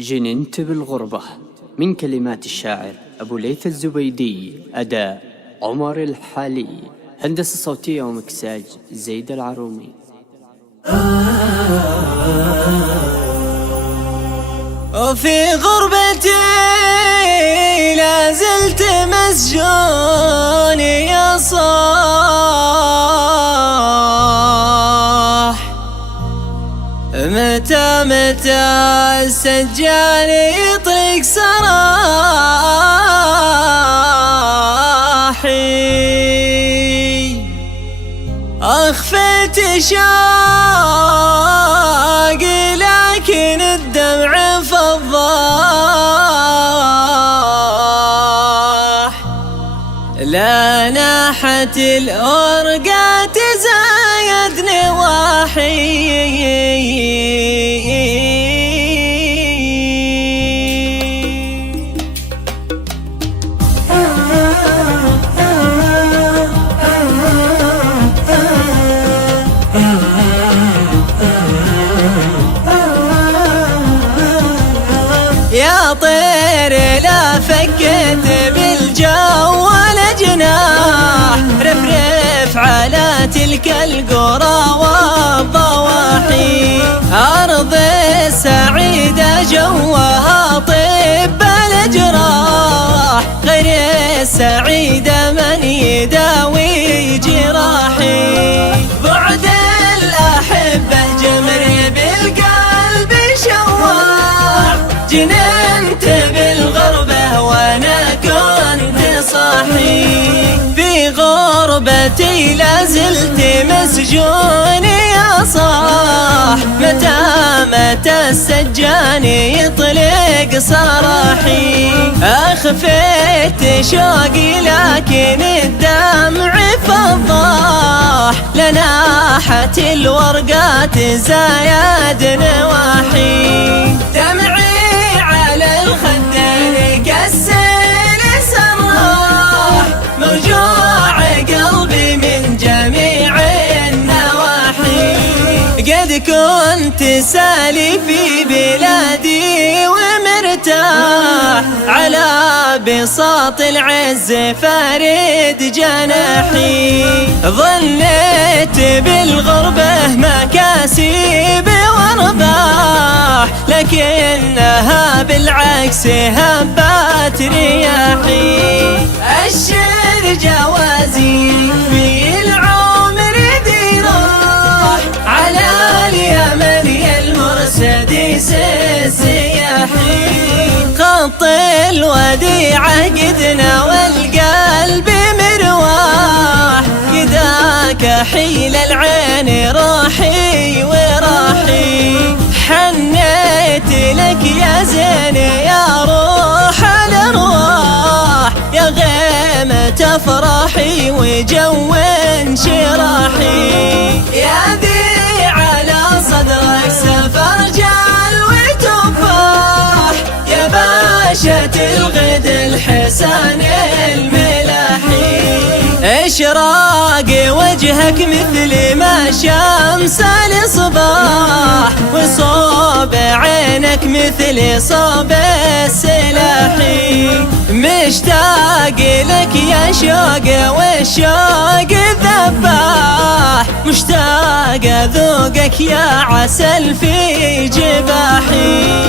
جننت بالغربة من كلمات الشاعر أبو ليث الزبيدي، أداء عمر الحالي، هندسة صوتية ومكساج زيد العرومي. وفي غربتي لازلت مسجون يا صاح، متى السجان يطلق سراحي، أخفيت شوقي لكن الدمع فضاح، لا ناحت الأورقات زايد نواحي. يا طير لا فكت بالجو ولا جناح، رفرف على تلك القرى والضواحي، أرض السعيدة جوها طيب الجراح، غير السعيدة من يداوي جراحي، بعد الأحبة جمري بالقلب شواح، جننت بالغربة وانا كنت صاحي، في غربتي لازلت مسجون يا صاح، متى السجان يطلق سراحي، أخفيت شوقي لكن الدمع فضاح، لناحت الورقات زايد نواحي، دمعي على الخدين كالسيل سراح، موجوع قلبي من جميع النواحي، قد كنت سالي في بلادي ومرتاح، على بساط العز فارد جناحي، ظنيت بالغربة مكاسب وارباح، لكنها بالعكس هبت رياحي، الشر جوازي في العمر ذي راح، على اليمن المرسدس السياحي، خط الوديعة قدنا والقلب مرواح، قداك حيل العين راحي وراحي، حنيت لك يا زين يا روح الارواح، يا غيمة افراحي وجو انشراحي، يا ذي على صدرك سفر جال وتفاح، يا باشا الغد الحسان الملاحي، اشراق وجهك مثل ما شمس الصباح، وصوب عينك مثل صوب السلاحي، مشتاق لك يا شوق والشوق ذباح، مشتاق ذوقك يا عسل في جباحي.